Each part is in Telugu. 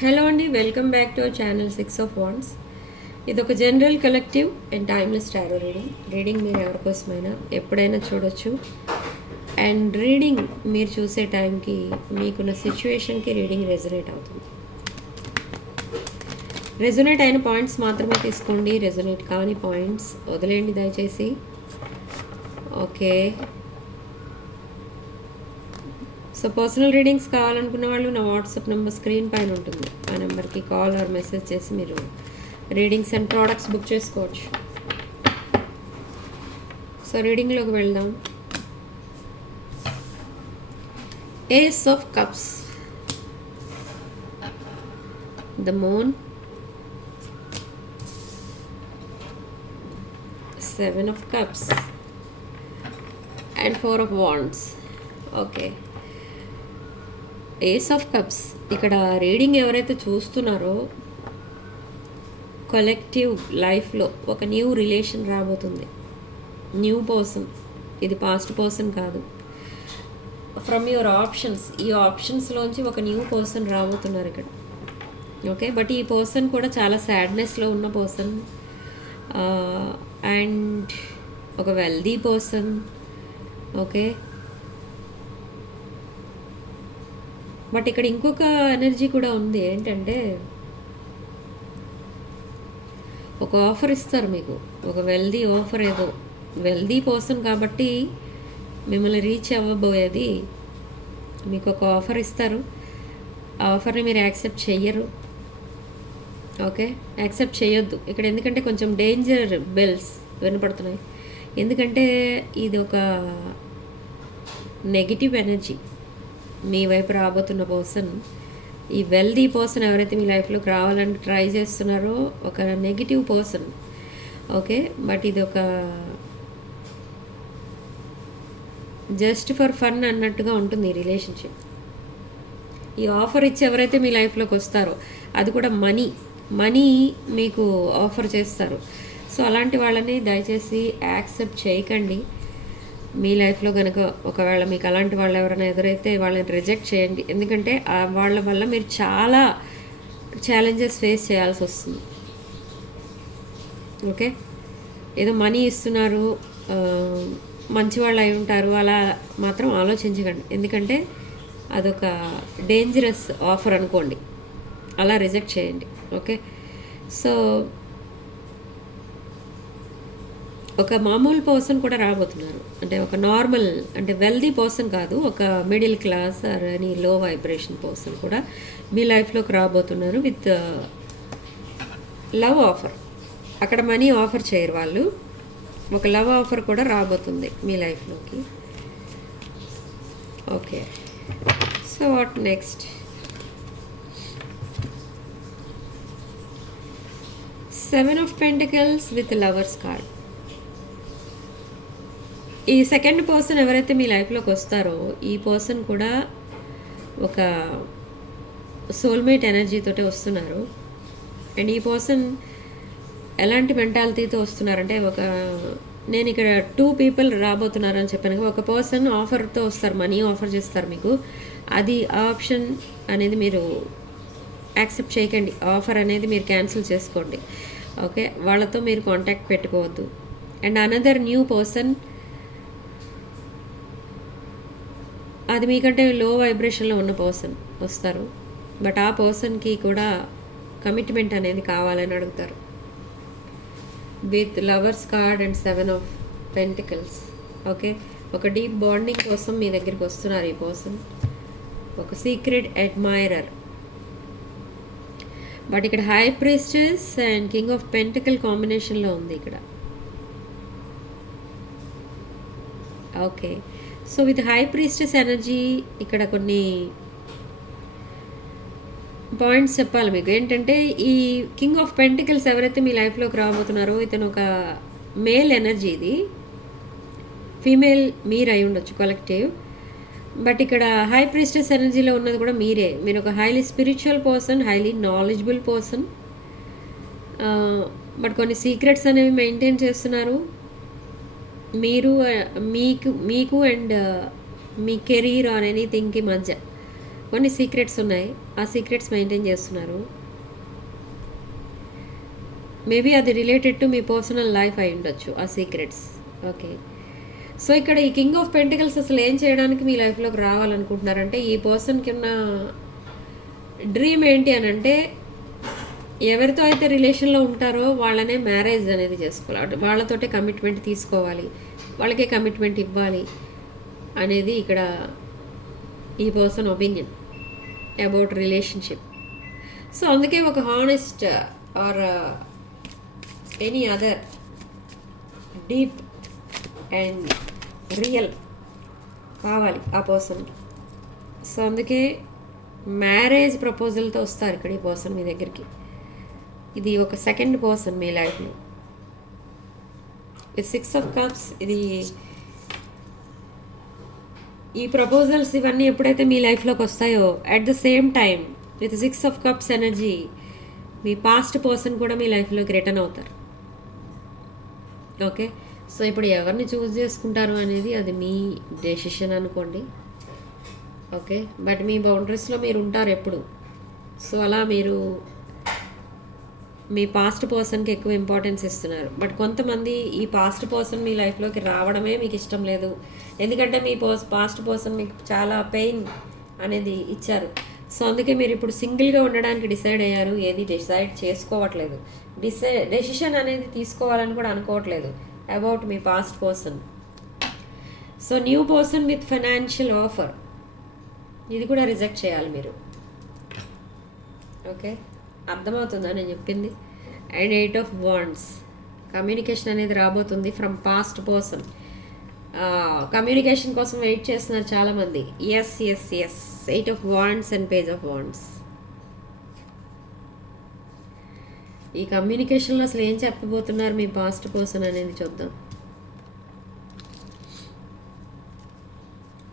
హలో అండి, welcome back to our channel 6 of Wands. ఇది ఒక general collective and timeless tarot reading మీరు ఎవరికోసమైనా ఎప్పుడైనా చూడొచ్చు. అండ్ రీడింగ్ మీరు చూసే టైంకి మీకున్న సిచ్యువేషన్కి రీడింగ్ రెజొనేట్ అవుతుంది. రెజొనేట్ అయిన పాయింట్స్ మాత్రమే తీసుకోండి, రెజొనేట్ కాని పాయింట్స్ వదిలేయండి దయచేసి. ఓకే, సో పర్సనల్ రీడింగ్స్ కావాలనుకున్న వాళ్ళు నా వాట్సాప్ నెంబర్ స్క్రీన్ పైన ఉంటుంది. ఆ నెంబర్కి కాల్ ఆర్ మెసేజ్ చేసి మీరు రీడింగ్స్ అండ్ ప్రోడక్ట్స్ బుక్ చేసుకోవచ్చు. సో రీడింగ్లోకి వెళ్దాం. Ace of cups, the moon, 7 of cups and 4 of wands. Okay, ace of cups. ఇక్కడ రీడింగ్ ఎవరైతే చూస్తున్నారో కలెక్టివ్ లైఫ్లో ఒక న్యూ రిలేషన్ రాబోతుంది. న్యూ పర్సన్, ఇది పాస్ట్ పర్సన్ కాదు. ఫ్రమ్ యువర్ ఆప్షన్స్, ఈ ఆప్షన్స్లోంచి ఒక న్యూ పర్సన్ రాబోతున్నారు ఇక్కడ. ఓకే, బట్ ఈ పర్సన్ కూడా చాలా సాడ్నెస్లో ఉన్న పర్సన్ అండ్ ఒక వెల్దీ పర్సన్. ఓకే, బట్ ఇక్కడ ఇంకొక ఎనర్జీ కూడా ఉంది. ఏంటంటే ఒక ఆఫర్ ఇస్తారు మీకు, ఒక వెల్దీ ఆఫర్. ఏదో వెల్దీ పర్సన్ కాబట్టి మిమ్మల్ని రీచ్ అవ్వబోయేది మీకు ఒక ఆఫర్ ఇస్తారు. ఆ ఆఫర్ని మీరు యాక్సెప్ట్ చెయ్యరు. ఓకే, యాక్సెప్ట్ చేయొద్దు ఇక్కడ, ఎందుకంటే కొంచెం డేంజర్ బెల్స్ వినపడుతున్నాయి. ఎందుకంటే ఇది ఒక నెగిటివ్ ఎనర్జీ. మీ వైపు రాబోతున్న పర్సన్, ఈ వెల్దీ పర్సన్ ఎవరైతే మీ లైఫ్లోకి రావాలని ట్రై చేస్తున్నారో ఒక నెగిటివ్ పర్సన్. ఓకే, బట్ ఇది ఒక జస్ట్ ఫర్ ఫన్ అన్నట్టుగా ఉంటుంది ఈ రిలేషన్షిప్. ఈ ఆఫర్ ఇచ్చి ఎవరైతే మీ లైఫ్లోకి వస్తారో అది కూడా మనీ మీకు ఆఫర్ చేస్తారు. సో అలాంటి వాళ్ళని దయచేసి యాక్సెప్ట్ చేయకండి. మీ లైఫ్లో కనుక ఒకవేళ మీకు అలాంటి వాళ్ళు ఎవరైనా ఎదురైతే వాళ్ళని రిజెక్ట్ చేయండి. ఎందుకంటే వాళ్ళ వల్ల మీరు చాలా ఛాలెంజెస్ ఫేస్ చేయాల్సి వస్తుంది. ఓకే, ఏదో మనీ ఇస్తున్నారు, మంచి వాళ్ళు అయి ఉంటారు, అలా మాత్రం ఆలోచించకండి. ఎందుకంటే అదొక డేంజరస్ ఆఫర్ అనుకోండి, అలా రిజెక్ట్ చేయండి. ఓకే, సో ఒక మామూలు పర్సన్ కూడా రాబోతున్నారు. అంటే ఒక నార్మల్, అంటే వెల్దీ పర్సన్ కాదు, ఒక మిడిల్ క్లాస్ ఆర్ అని లో వైబ్రేషన్ పర్సన్ కూడా మీ లైఫ్లోకి రాబోతున్నారు విత్ లవ్ ఆఫర్. అక్కడ మనీ ఆఫర్ చేయరు వాళ్ళు, ఒక లవ్ ఆఫర్ కూడా రాబోతుంది మీ లైఫ్లోకి. Okay, so what next? 7 of Pentacles with Lovers card. ఈ సెకండ్ పర్సన్ ఎవరైతే మీ లైఫ్లోకి వస్తారో ఈ పర్సన్ కూడా ఒక సోల్మేట్ ఎనర్జీతోటే వస్తున్నారు. అండ్ ఈ పర్సన్ ఎలాంటి మెంటాలిటీతో వస్తున్నారంటే, నేను ఇక్కడ 2 people రాబోతున్నారు అని చెప్పాను. ఒక పర్సన్ ఆఫర్తో వస్తారు, మనీ ఆఫర్ చేస్తారు మీకు. అది ఆప్షన్ అనేది మీరు యాక్సెప్ట్ చేయకండి. ఆఫర్ అనేది మీరు క్యాన్సిల్ చేసుకోండి. ఓకే, వాళ్ళతో మీరు కాంటాక్ట్ పెట్టుకోవద్దు. అండ్ అనదర్ న్యూ పర్సన్, అది మీకంటే లో వైబ్రేషన్లో ఉన్న పర్సన్ వస్తారు. బట్ ఆ పర్సన్కి కూడా కమిట్మెంట్ అనేది కావాలని అడుగుతారు with lovers card and 7 of Pentacles. Okay, ఒక డీప్ బాండింగ్ కోసం మీ దగ్గరికి వస్తున్నారు ఈ పర్సన్, ఒక సీక్రెట్ అడ్మైరర్. బట్ ఇక్కడ high priestess and king of pentacle కాంబినేషన్లో ఉంది ఇక్కడ. Okay, so with high priestess energy ఇక్కడ కొన్ని పాయింట్స్ చెప్పాలి మీకు. ఏంటంటే ఈ కింగ్ ఆఫ్ పెంటికల్స్ ఎవరైతే మీ లైఫ్లోకి రాబోతున్నారో ఇతను ఒక మేల్ ఎనర్జీ, ఇది ఫీమేల్ మీరు అయి ఉండొచ్చు కలెక్టివ్. బట్ ఇక్కడ హై ప్రీస్టెస్ ఎనర్జీలో ఉన్నది కూడా మీరే. మీరు ఒక highly spiritual person, highly knowledgeable person. But కొన్ని సీక్రెట్స్ అనేవి మెయింటైన్ చేస్తున్నారు మీకు అండ్ మీ కెరీర్ ఆర్ ఎనీథింగ్కి మధ్య. కొన్ని సీక్రెట్స్ ఉన్నాయి, ఆ సీక్రెట్స్ మెయింటైన్ చేస్తున్నారు. మేబీ అది related to me personal life అయి ఉండొచ్చు ఆ సీక్రెట్స్. ఓకే, సో ఇక్కడ ఈ కింగ్ ఆఫ్ పెంటికల్స్ అసలు ఏం చేయడానికి మీ లైఫ్లోకి రావాలనుకుంటున్నారంటే, ఈ పర్సన్కి ఉన్న డ్రీమ్ ఏంటి అని అంటే, ఎవరితో అయితే రిలేషన్లో ఉంటారో వాళ్ళనే మ్యారేజ్ అనేది చేసుకోవాలి, వాళ్ళతోటే కమిట్మెంట్ తీసుకోవాలి, వాళ్ళకే కమిట్మెంట్ ఇవ్వాలి అనేది ఇక్కడ ఈ person opinion about relationship. So అందుకే ఒక honest or any other deep and real కావాలి ఆ పర్సన్కి. సో అందుకే మ్యారేజ్ ప్రపోజల్తో వస్తారు ఇక్కడ ఈ పర్సన్ మీ దగ్గరికి. ఇది ఒక సెకండ్ పర్సన్ మీ లైఫ్లో. ఇది 6 ఆఫ్ కప్స్. ఇది ఈ ప్రపోజల్స్ ఇవన్నీ ఎప్పుడైతే మీ లైఫ్లోకి వస్తాయో, at the same time with 6 of cups energy me past person కూడా మీ లైఫ్లోకి రిటర్న్ అవుతారు. ఓకే, సో ఇప్పుడు ఎవరిని చూస్ చేసుకుంటారు అనేది అది మీ డెసిషన్ అనుకోండి. ఓకే, బట్ మీ బౌండరీస్లో మీరు ఉంటారు ఎప్పుడు. సో అలా మీరు మీ పాస్ట్ పర్సన్కి ఎక్కువ ఇంపార్టెన్స్ ఇస్తున్నారు. బట్ కొంతమంది ఈ పాస్ట్ పర్సన్ మీ లైఫ్లోకి రావడమే మీకు ఇష్టం లేదు, ఎందుకంటే మీ పాస్ట్ పర్సన్ మీకు చాలా పెయిన్ అనేది ఇచ్చారు. సో అందుకే మీరు ఇప్పుడు సింగిల్గా ఉండడానికి డిసైడ్ అయ్యారు, ఏది డిసైడ్ చేసుకోవట్లేదు, డెసిషన్ అనేది తీసుకోవాలని కూడా అనుకోవట్లేదు about me past person. So new person with financial offer, ఇది కూడా రిజెక్ట్ చేయాలి మీరు. ఓకే, అర్థమవుతుందా నేను చెప్పింది? అండ్ 8 ఆఫ్ వాండ్స్, కమ్యూనికేషన్ అనేది రాబోతుంది ఫ్రమ్ పాస్ట్ పర్సన్. కమ్యూనికేషన్ కోసం వెయిట్ చేస్తున్నారు చాలామంది. Yes yes yes 8 of wands and page of wands. ఈ కమ్యూనికేషన్లో అసలు ఏం చెప్పబోతున్నారు మీ పాస్ట్ పర్సన్ అనేది చూద్దాం.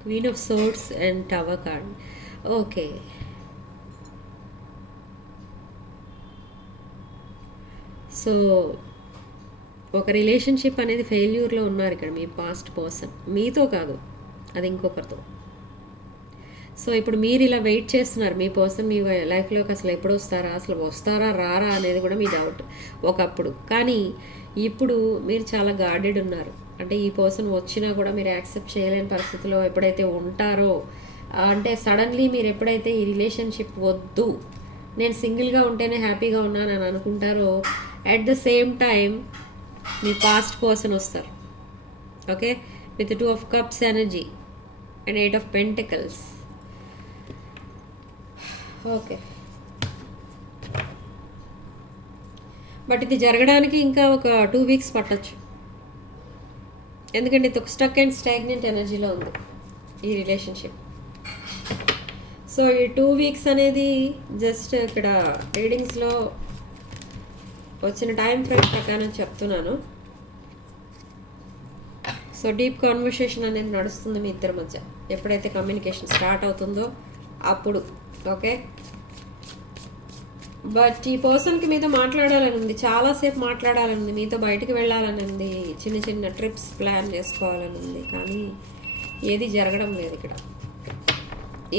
Queen of swords and tower card. Okay, so ఒక రిలేషన్షిప్ అనేది ఫెయిల్యూర్లో ఉన్నారు ఇక్కడ మీ పాస్ట్ పర్సన్. మీతో కాదు, అది ఇంకొకరితో. సో ఇప్పుడు మీరు ఇలా వెయిట్ చేస్తున్నారు, మీ పర్సన్ మీ లైఫ్లోకి అసలు ఎప్పుడు వస్తారా, అసలు వస్తారా రారా అనేది కూడా మీ డౌట్ ఒకప్పుడు. కానీ ఇప్పుడు మీరు చాలా గార్డెడ్ ఉన్నారు. అంటే ఈ పర్సన్ వచ్చినా కూడా మీరు యాక్సెప్ట్ చేయలేని పరిస్థితిలో ఎప్పుడైతే ఉంటారో, అంటే సడన్లీ మీరు ఎప్పుడైతే ఈ రిలేషన్షిప్ వద్దు, నేను సింగిల్గా ఉంటేనే హ్యాపీగా ఉన్నాను అని అనుకుంటారో, అట్ ద సేమ్ టైం మీ పాస్ట్ పర్సన్ వస్తారు. Okay, with 2 of cups energy and 8 of pentacles. Okay, but ఇది జరగడానికి ఇంకా ఒక 2 వీక్స్ పట్టచ్చు, ఎందుకంటే ఇది ఒక స్టక్ అండ్ స్టాగ్నెంట్ ఎనర్జీలో ఉంది ఈ రిలేషన్షిప్. సో ఈ 2 వీక్స్ అనేది జస్ట్ ఇక్కడ రీడింగ్స్లో వచ్చిన టైం ఫ్రేమ్ ప్రకారం చెప్తున్నాను. సో డీప్ కాన్వర్సేషన్ అనేది నడుస్తుంది మీ ఇద్దరి మధ్య ఎప్పుడైతే కమ్యూనికేషన్ స్టార్ట్ అవుతుందో అప్పుడు. ఓకే, బట్ ఈ పర్సన్కి మీతో మాట్లాడాలని ఉంది, చాలాసేపు మాట్లాడాలని ఉంది, మీతో బయటికి వెళ్ళాలని ఉంది, చిన్న చిన్న ట్రిప్స్ ప్లాన్ చేసుకోవాలని ఉంది, కానీ ఏది జరగడం లేదు ఇక్కడ.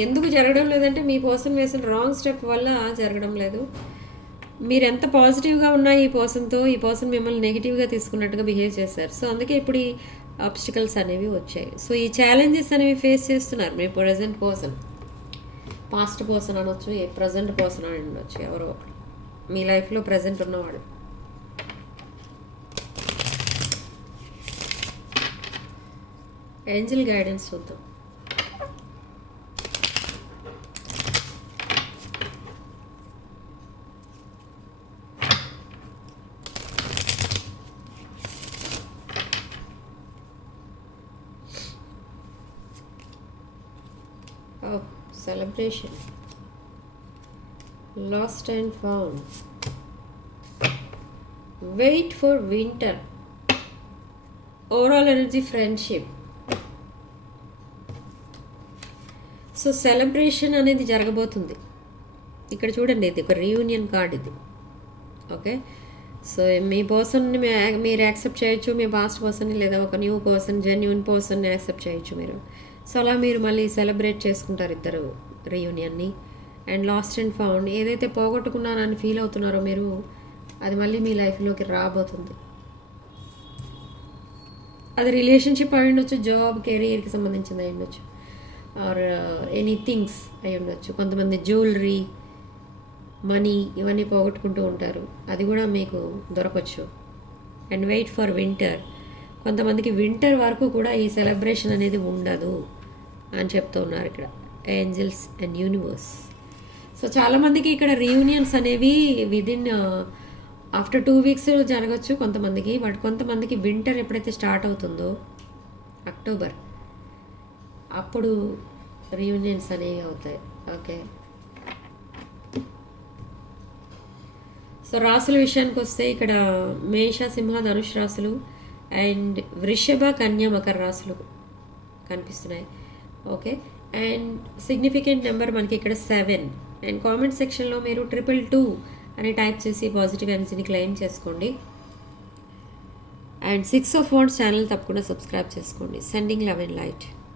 ఎందుకు జరగడం లేదంటే మీ పర్సన్ వేసిన రాంగ్ స్టెప్ వల్ల జరగడం లేదు. మీరు ఎంత పాజిటివ్గా ఉన్నా ఈ పర్సన్తో, ఈ పర్సన్ మిమ్మల్ని నెగిటివ్గా తీసుకున్నట్టుగా బిహేవ్ చేశారు. సో అందుకే ఇప్పుడు ఈ ఆబ్స్టికల్స్ అనేవి వచ్చాయి. సో ఈ ఛాలెంజెస్ అనేవి ఫేస్ చేస్తున్నారు మీ ప్రజెంట్ పర్సన్. పాస్ట్ పర్సన్ అనొచ్చు, ఏ ప్రజెంట్ పర్సన్ అని ఉండొచ్చు, ఎవరో ఒకరు మీ లైఫ్లో ప్రజెంట్ ఉన్నవాడు. ఏంజెల్ గైడెన్స్ చూద్దాం. Celebration, lost and found, wait for winter, overall energy, friendship. So celebration అనేది జరగబోతుంది ఇక్కడ. చూడండి, ఇది ఒక రీయూనియన్ కార్డ్ ఇది. ఓకే, సో మీ పర్సన్ని మీరు యాక్సెప్ట్ చేయొచ్చు, మీ పాస్ట్ పర్సన్ని, లేదా ఒక న్యూ పర్సన్, జెన్యూన్ పర్సన్ని యాక్సెప్ట్ చేయొచ్చు మీరు. సో అలా మీరు మళ్ళీ సెలబ్రేట్ చేసుకుంటారు ఇద్దరు రీయూనియన్ని. అండ్ లాస్ట్ అండ్ ఫౌండ్, ఏదైతే పోగొట్టుకున్నానని ఫీల్ అవుతున్నారో మీరు, అది మళ్ళీ మీ లైఫ్లోకి రాబోతుంది. అది రిలేషన్షిప్ అయి ఉండొచ్చు, జాబ్ కెరీర్కి సంబంధించింది అయి ఉండొచ్చు, ఆర్ ఎనీ థింగ్స్ అయి ఉండొచ్చు. కొంతమంది జ్యువెలరీ, మనీ ఇవన్నీ పోగొట్టుకుంటూ ఉంటారు, అది కూడా మీకు దొరకవచ్చు. అండ్ వెయిట్ ఫర్ వింటర్, కొంతమందికి వింటర్ వరకు కూడా ఈ సెలబ్రేషన్ అనేది ఉండదు అని చెప్తూ ఉన్నారు ఇక్కడ ఏంజల్స్ అండ్ యూనివర్స్. సో చాలామందికి ఇక్కడ రీయూనియన్స్ అనేవి విదిన్ ఆఫ్టర్ 2 వీక్స్ జరగచ్చు కొంతమందికి. బట్ కొంతమందికి వింటర్ ఎప్పుడైతే స్టార్ట్ అవుతుందో అక్టోబర్, అప్పుడు రీయూనియన్స్ అనేవి అవుతాయి. ఓకే, సో రాసుల విషయానికి వస్తే ఇక్కడ మేష, సింహ, ధనుష్ రాశులు అండ్ వృషభ, కన్య, మకర రాశులు కనిపిస్తున్నాయి. ఓకే, అండ్ సిగ్నిఫికెంట్ నెంబర్ మనకి ఇక్కడ 7. అండ్ కామెంట్ సెక్షన్లో మీరు 222 అని టైప్ చేసి పాజిటివ్ ఎనర్జీని క్లెయిమ్ చేసుకోండి. అండ్ 6 of Wands ఛానల్ తప్పకుండా సబ్స్క్రైబ్ చేసుకోండి. Sending love and light.